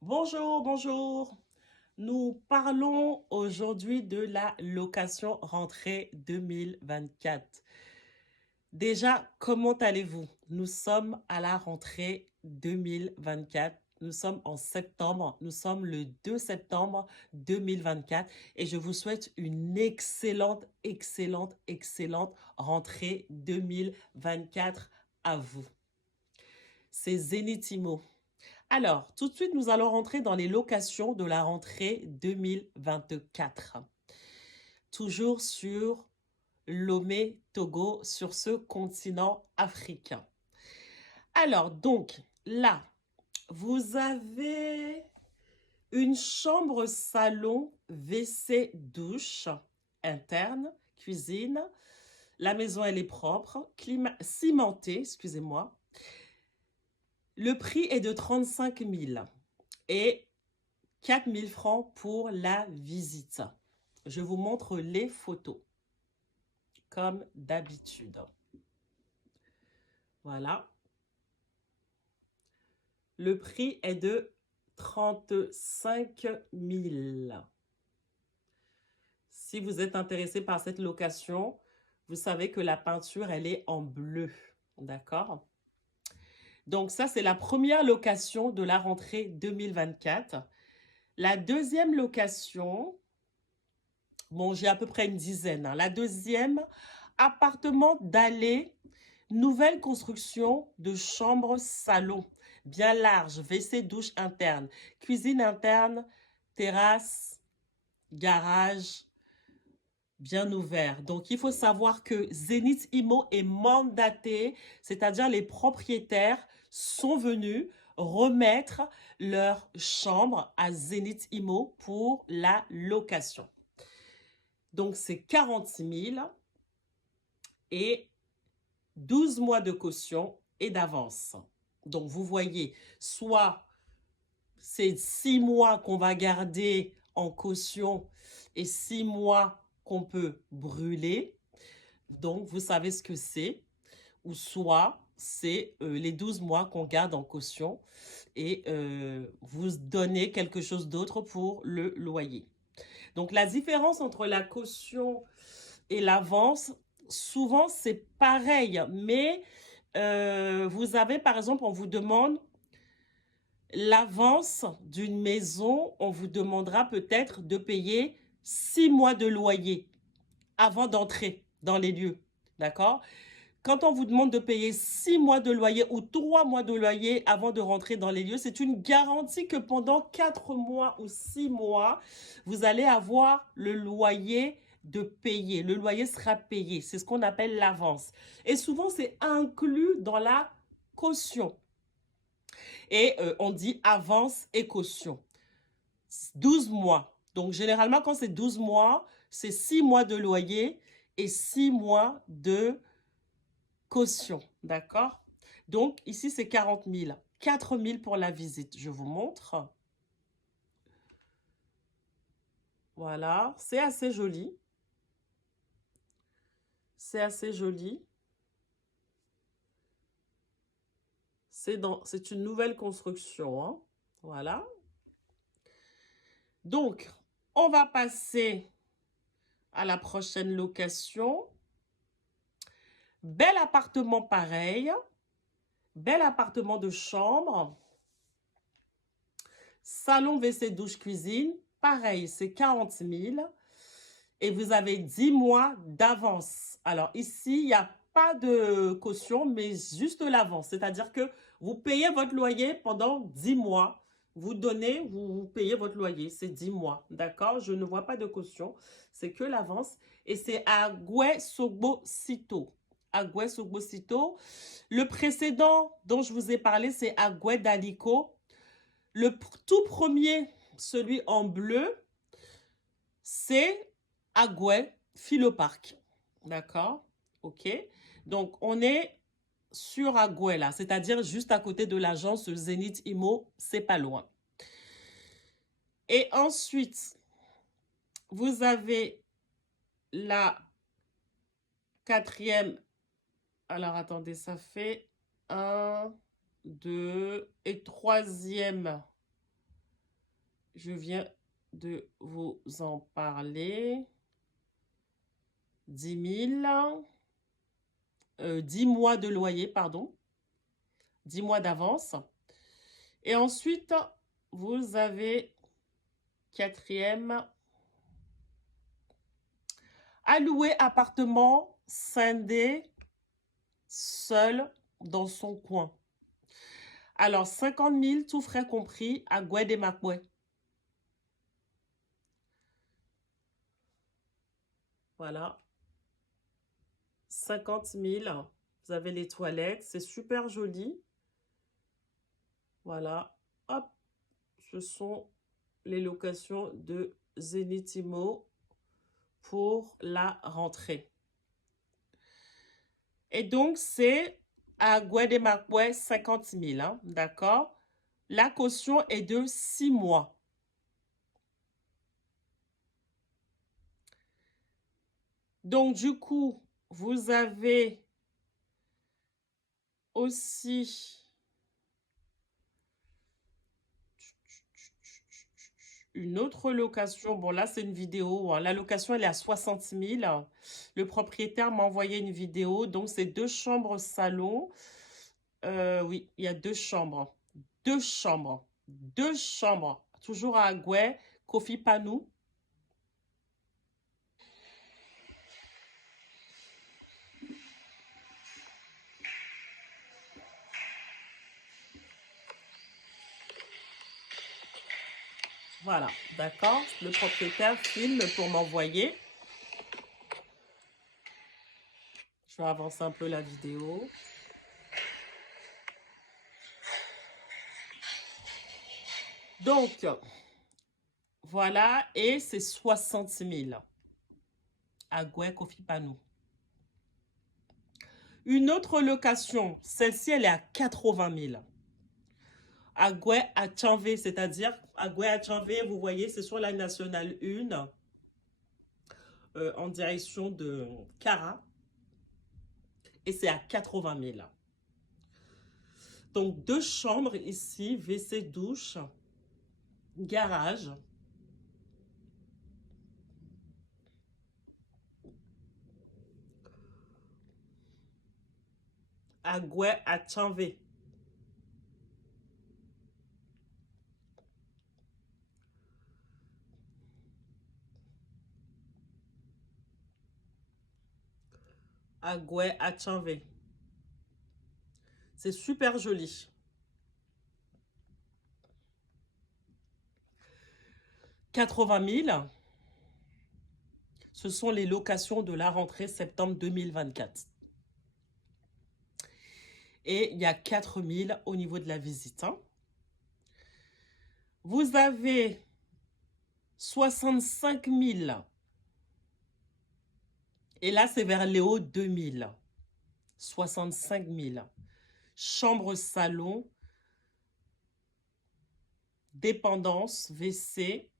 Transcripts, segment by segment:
Bonjour, bonjour. Nous parlons aujourd'hui de la location rentrée 2024. Déjà, comment allez-vous? Nous sommes à la rentrée 2024. Nous sommes en septembre. Nous sommes le 2 septembre 2024 et je vous souhaite une excellente rentrée 2024 à vous. C'est Zenithimo. Alors, tout de suite, nous allons rentrer dans les locations de la rentrée 2024. Toujours sur Lomé, Togo, sur ce continent africain. Alors, donc, là, vous avez une chambre salon, WC, douche interne, cuisine. La maison, elle est propre, cimentée, excusez-moi. Le prix est de 35 000 et 4 000 francs pour la visite. Je vous montre les photos, comme d'habitude. Voilà. Le prix est de 35 000. Si vous êtes intéressé par cette location, vous savez que la peinture, elle est en bleu. D'accord? Donc ça, c'est la première location de la rentrée 2024. La deuxième location, bon, j'ai à peu près une dizaine. La deuxième, appartement d'allée, nouvelle construction de chambre-salon, bien large, WC, douche interne, cuisine interne, terrasse, garage, bien ouvert. Donc, il faut savoir que Zenith Imo est mandaté, c'est-à-dire les propriétaires sont venus remettre leur chambre à Zenith Imo pour la location. Donc, c'est 46 000 et 12 mois de caution et d'avance. Donc, vous voyez, soit c'est 6 mois qu'on va garder en caution et 6 mois qu'on peut brûler. Donc, vous savez ce que c'est. Ou soit c'est les 12 mois qu'on garde en caution et vous donnez quelque chose d'autre pour le loyer. Donc, la différence entre la caution et l'avance, souvent c'est pareil, mais vous avez par exemple, on vous demande l'avance d'une maison, on vous demandera peut-être de payer 6 mois de loyer avant d'entrer dans les lieux. D'accord? Quand on vous demande de payer 6 mois de loyer ou 3 mois de loyer avant de rentrer dans les lieux, c'est une garantie que pendant 4 mois ou 6 mois, vous allez avoir le loyer de payer. Le loyer sera payé. C'est ce qu'on appelle l'avance. Et souvent, c'est inclus dans la caution. Et on dit avance et caution. 12 mois. Donc, généralement, quand c'est 12 mois, c'est 6 mois de loyer et 6 mois de caution. D'accord? Donc, ici, c'est 40 000. 4 000 pour la visite. Je vous montre. Voilà. C'est assez joli. C'est assez joli. C'est une nouvelle construction, hein. Voilà. Donc, on va passer à la prochaine location. Bel appartement pareil. Bel appartement de chambre. Salon, WC, douche, cuisine. Pareil, c'est 40 000. Et vous avez 10 mois d'avance. Alors ici, il n'y a pas de caution, mais juste l'avance. C'est-à-dire que vous payez votre loyer pendant 10 mois. Vous donnez, vous payez votre loyer. C'est 10 mois. D'accord? Je ne vois pas de caution. C'est que l'avance. Et c'est à Sogbo-Sito. Sogbo-Sito. Le précédent dont je vous ai parlé, c'est Agoué Daliko. Le tout premier, celui en bleu, c'est Agoué Philopark. D'accord? OK? Donc, on est sur Agoué, là, c'est-à-dire juste à côté de l'agence Zénith Imo, c'est pas loin. Et ensuite, vous avez la quatrième. Alors, attendez, ça fait un, deux et troisième. Je viens de vous en parler. 10 000. 10 mois de loyer, pardon. 10 mois d'avance. Et ensuite, vous avez quatrième. Allouer appartement scindé, seul, dans son coin. Alors, 50 000, tout frais compris, à Guédé-Macoué. Voilà. 50 000. Vous avez les toilettes. C'est super joli. Voilà. Hop. Ce sont les locations de Zenithimo pour la rentrée. Et donc, c'est à Guédé-Macoué, 50 000. Hein, d'accord? La caution est de 6 mois. Donc, du coup, vous avez aussi une autre location. Bon, là, c'est une vidéo. Hein. La location, elle est à 60 000. Le propriétaire m'a envoyé une vidéo. Donc, c'est 2 chambres salon. Oui, il y a 2 chambres. 2 chambres. 2 chambres. Toujours à Agoué, Kofi Panou. Voilà, d'accord. Le propriétaire filme pour m'envoyer. Je vais avancer un peu la vidéo. Donc, voilà, et c'est 60 000 à Goué Kofi Panou. Une autre location, celle-ci, elle est à 80 000. À Goué à Tchanvé, c'est-à-dire à Goué à Tchanvé, vous voyez, c'est sur la nationale 1, en direction de Kara, et c'est à 80 000. Donc, 2 chambres ici, WC, douche, garage. À Goué à Tchanvé. À Goué à Tchanvé. C'est super joli. 80 000, ce sont les locations de la rentrée septembre 2024. Et il y a 4 000 au niveau de la visite. Hein. Vous avez 65 000. Et là, c'est vers les hauts 2 000. 65 000. Chambre, salon, dépendance, WC.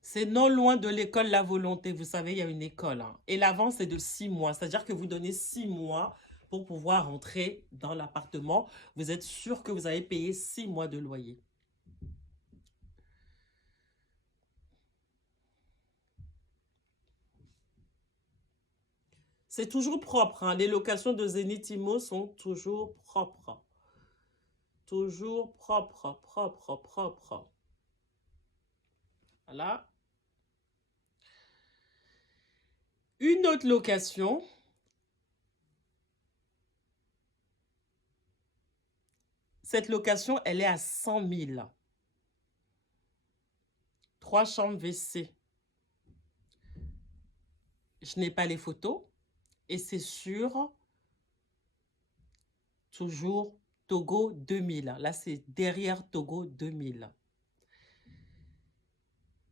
C'est non loin de l'école La Volonté. Vous savez, il y a une école. Hein. Et l'avance est de 6 mois. C'est-à-dire que vous donnez 6 mois pour pouvoir rentrer dans l'appartement. Vous êtes sûr que vous avez payé 6 mois de loyer. C'est toujours propre. Hein. Les locations de Zenithimo sont toujours propres. Toujours propre, propre, propre. Voilà. Une autre location. Cette location, elle est à 100 000. 3 chambres WC. Je n'ai pas les photos. Et c'est sur toujours Togo 2000. Là, c'est derrière Togo 2000.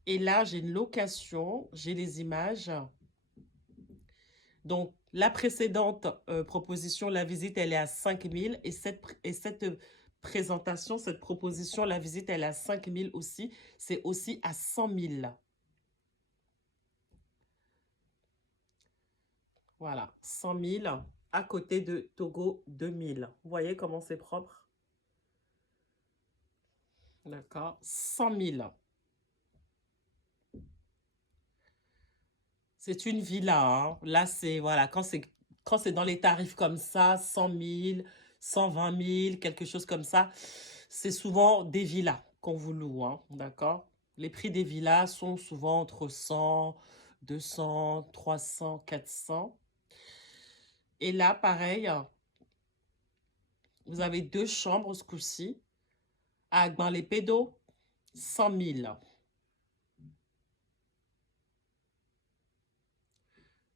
Et là, j'ai une location. J'ai les images. Donc, la précédente proposition, la visite, elle est à 5 000. Et cette présentation, cette proposition, la visite, elle est à 5 000 aussi. C'est aussi à 100 000. Voilà, 100 000 à côté de Togo 2000. Vous voyez comment c'est propre? D'accord? 100 000. C'est une villa, hein. Là, c'est, voilà, quand c'est dans les tarifs comme ça, 100 000, 120 000, quelque chose comme ça, c'est souvent des villas qu'on vous loue, hein, d'accord? Les prix des villas sont souvent entre 100, 200, 300, 400. Et là, pareil, vous avez 2 chambres ce coup-ci, à Agban-les-Pédos, 100 000.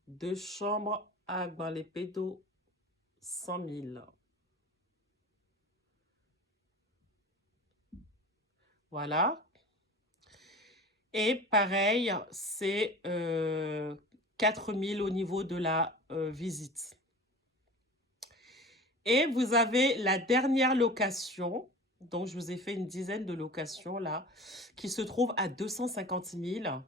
2 chambres à Agban-les-Pédos, 100 000. Voilà. Et pareil, c'est 4 000 au niveau de la visite. Et vous avez la dernière location, donc je vous ai fait une dizaine de locations là, qui se trouve à 250 000,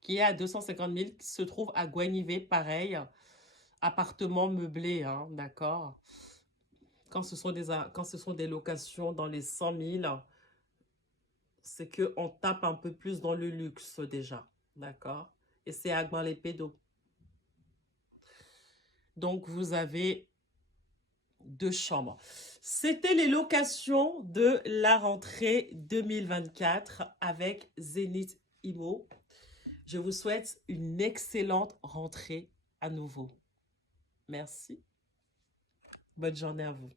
qui est à 250 000, qui se trouve à Guanivé, pareil, appartement meublé, hein, d'accord? Quand ce sont des locations dans les 100 000, c'est qu'on tape un peu plus dans le luxe déjà, d'accord? Et c'est à Agban-les-Pédos. Donc, vous avez 2 chambres. C'était les locations de la rentrée 2024 avec Zenith Imo. Je vous souhaite une excellente rentrée à nouveau. Merci. Bonne journée à vous.